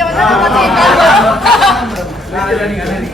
இங்க வந்து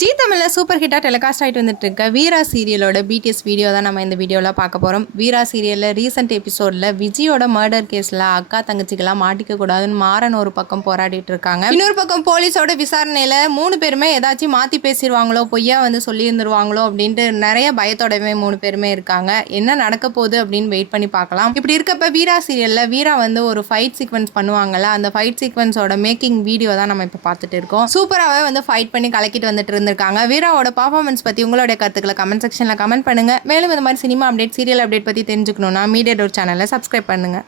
ஜி தமிழில் சூப்பர் ஹிட்டாக டெலிகாஸ்ட் ஆகிட்டு வந்துட்டு இருக்க வீரா சீரியலோட பிடிஎஸ் வீடியோ தான் நம்ம இந்த வீடியோவில் பார்க்க போகிறோம். வீரா சீரியலில் ரீசெண்ட் எபிசோடில் விஜயோட மர்டர் கேஸில் அக்கா தங்கச்சிக்கெல்லாம் மாட்டிக்க கூடாதுன்னு மாறன் ஒரு பக்கம் போராடிட்டு இருக்காங்க. இன்னொரு பக்கம் போலீஸோட விசாரணையில் 3 பேருமே ஏதாச்சும் மாற்றி பேசிடுவாங்களோ, பொய்யா வந்து சொல்லியிருந்துருவாங்களோ அப்படின்ட்டு நிறைய பயத்தோடவே 3 பேருமே இருக்காங்க. என்ன நடக்க போகுது அப்படின்னு வெயிட் பண்ணி பார்க்கலாம். இப்படி இருக்கப்ப வீரா சீரியலில் வீரா வந்து ஒரு ஃபைட் சீக்வன்ஸ் பண்ணுவாங்கல்ல, அந்த ஃபைட் சீக்வன்ஸோட மேக்கிங் வீடியோ தான் நம்ம இப்போ பார்த்துட்டு இருக்கோம். சூப்பராகவே வந்து ஃபைட் பண்ணி கலக்கிட்டு வந்துட்டு இருந்திருக்காங்க. வீராவோட பர்ஃபார்மன்ஸ் பத்தி உங்களுடைய கருத்துக்களை கமெண்ட் செக்ஷன்ல கமெண்ட் பண்ணுங்க. மேலும் இந்த மாதிரி சினிமா அப்டேட், சீரியல் அப்டேட் பத்தி தெரிஞ்சுக்கணும்னா மீடியா டோர் சேனலை சப்ஸ்கிரைப் பண்ணுங்க.